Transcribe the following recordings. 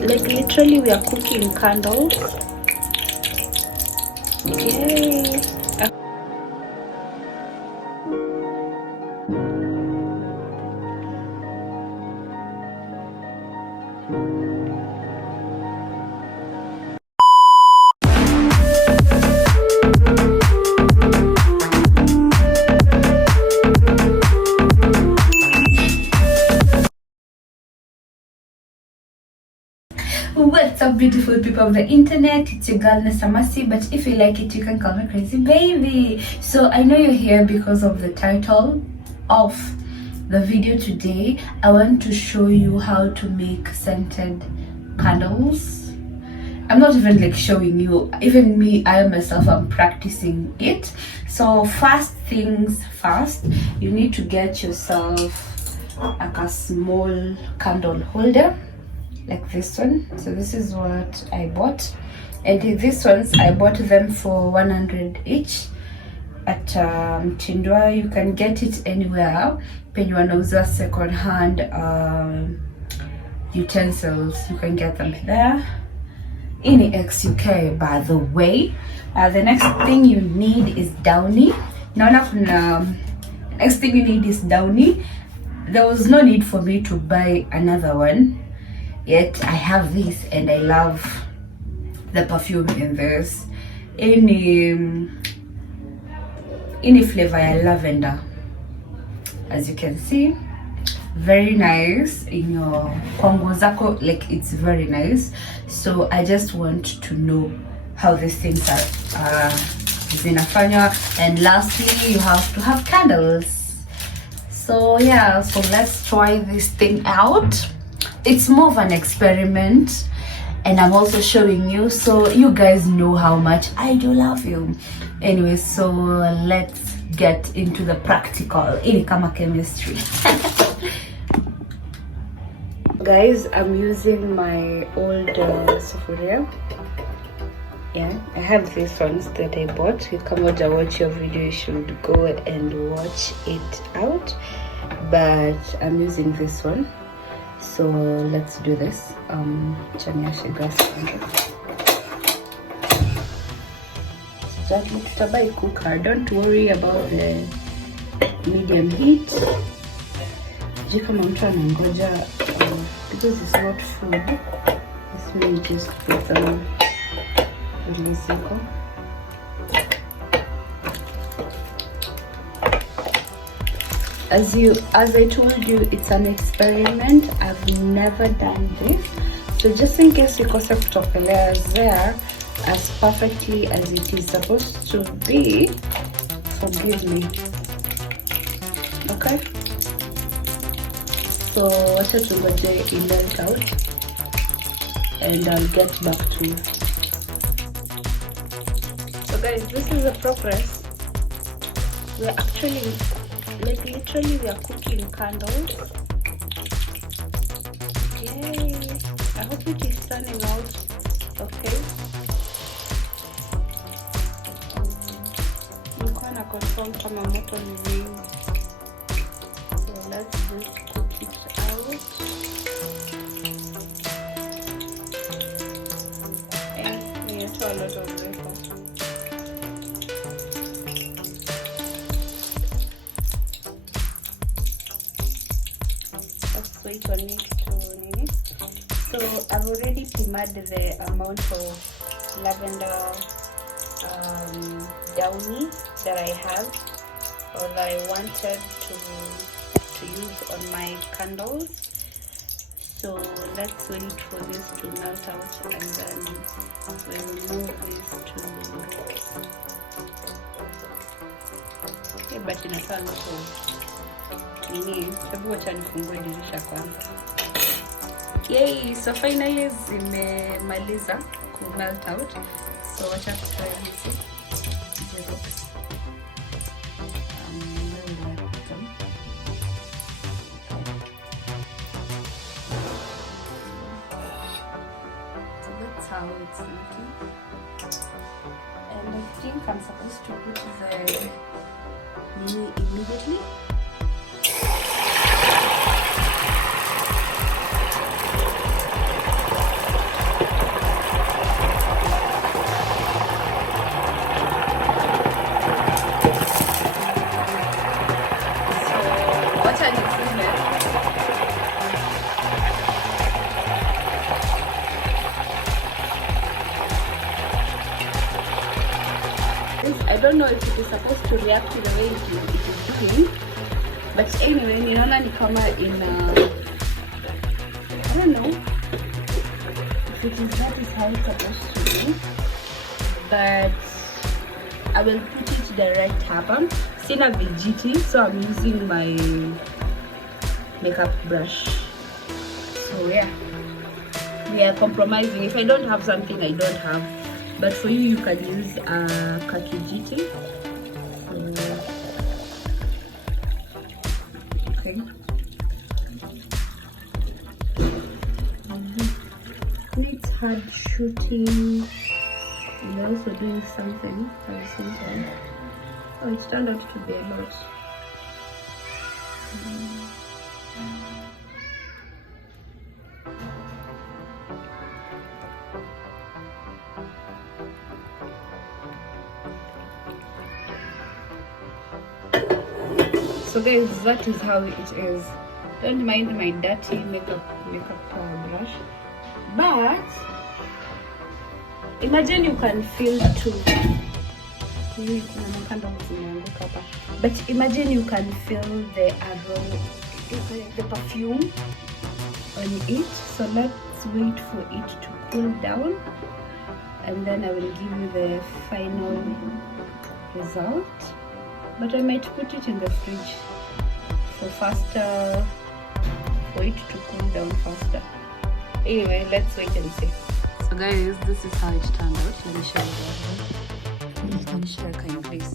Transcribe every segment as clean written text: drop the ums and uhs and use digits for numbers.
Like literally we are cooking candles. Yay. What's up, beautiful people of the internet? It's your girl Nessa Mercy, but if you like it, you can call me Crazy Baby. So I know you're here because of the title of the video today. I want to show you how to make scented candles. I'm not even like showing you, even me, I myself am practicing it. So first things first, you need to get yourself like a small candle holder like this one. So this is what I bought, and these ones I bought them for 100 each at Chindwa. You can get it anywhere penye wanauza second hand utensils, you can get them there. In XUK, by the way. The next thing you need is downy. Next thing you need is downy. There was no need for me to buy another one, yet I have this and I love the perfume in this. Any flavor ya lavender, as you can see, very nice in your Kongo zako, like it's very nice. So I just want to know how these things are zinafanywa. And lastly, you have to have candles. So yeah, so let's try this thing out. It's more of an experiment, and I'm also showing you so you guys know how much I do love you. Anyway, so let's get into the practical. Ili kama chemistry. Guys, I'm using my old sufuria. Yeah, I have these ones that I bought. You come out to watch your video, you should go and watch it out. But I'm using this one. So let's do this. Chanyashe gas. Tutabai cooker. Don't worry about the medium heat. Kama mtu anangoja because it's not food. This will just put them really simple. As I told you, it's an experiment. I've never done this, so just in case you concept of the layers there as perfectly as it is supposed to be, forgive me. Okay, so wacha tungoje it melt out and I'll get back to you. So guys, this is the progress. We're actually, like literally we are cooking candles. Yay! I hope it is turning out okay. You can confirm kama moto ni mingi. So let's just cook it out. And we have a lot of vapor. Wait on it to minute. So I've already simmered the amount of lavender downy that I have, or that I wanted to use on my candles. So let's wait for this to melt out, and then we will move this to okay, but inakaa nusu nini, sababu wacha nifungue dirisha kwanza. Yay, so finally zimemaliza ku melt out. So wacha tutoe hizi rocks. So that's how it's looking. And I think I'm supposed to put the mini immediately. don't know if it is supposed to react to the way it is looking. But anyway, ninaona ni kama I don't know if it is that is how it's supposed to be. But I will put it direct hapa. Sina vijiti, so I'm using my makeup brush. So yeah, we are compromising. If I don't have something, I don't have. But for you, you can use kakijiti. Okay. It's hard shooting. And also doing something at the same time. Oh, it turned out to be a lot. So guys, that is how it is. Don't mind my dirty makeup brush, but imagine you can feel too. But imagine you can feel the aroma, the perfume on it. So let's wait for it to cool down, and then I will give you the final result. But I might put it in the fridge for it to cool down faster. Anyway, let's wait and see. So guys, this is how it turned out. Let me show you. Can you share, can you please?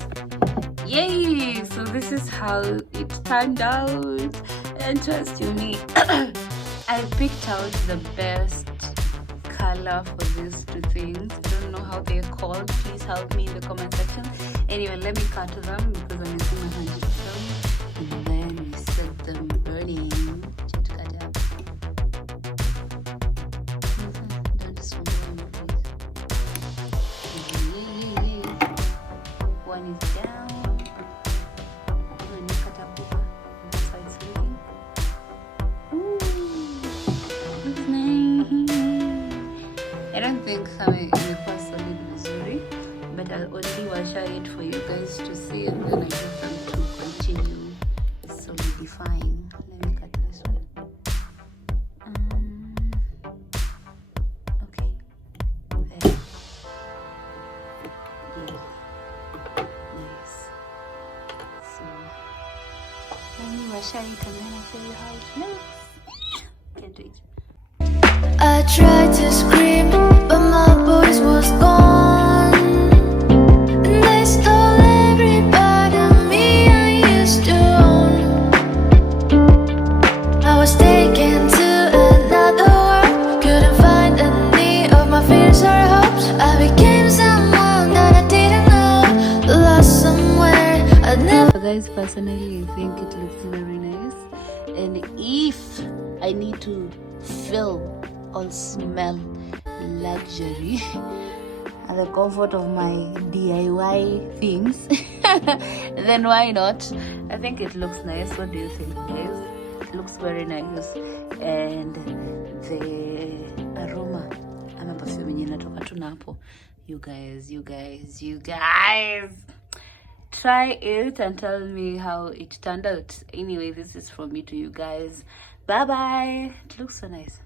Yay! So this is how it turned out. And trust you me, I picked out the best color for these two things. I don't know how they're called. Please help me in the comment section. Anyway, let me cut them because I'm using my hand to them. And then we set them burning. One is down. And you cut up over the side sleeping. Ooh, it's nice. I don't think imekuwa solid vizuri, but I'll only wash it for you guys to see, and then I use them to continue solidifying. Let me cut this one. Okay. There. Yeah. Nice. So let me wash it and then I'll show you how it looks. Can't wait. I tried to scream, but my voice was gone. And they stole every part of me I used to own. I was taken to another world, couldn't find any of my fears or hopes. I became someone that I didn't know, lost somewhere I'd never. So guys, personally I think it looks very nice, and if I need to feel or smell luxury and the comfort of my DIY things, then why not? I think it looks nice. What do you think, guys? It looks very nice, and the aroma ama perfume yenye inatoka tu napo, you guys try it and tell me how it turned out. Anyway, this is from me to you guys. Bye bye. It looks so nice.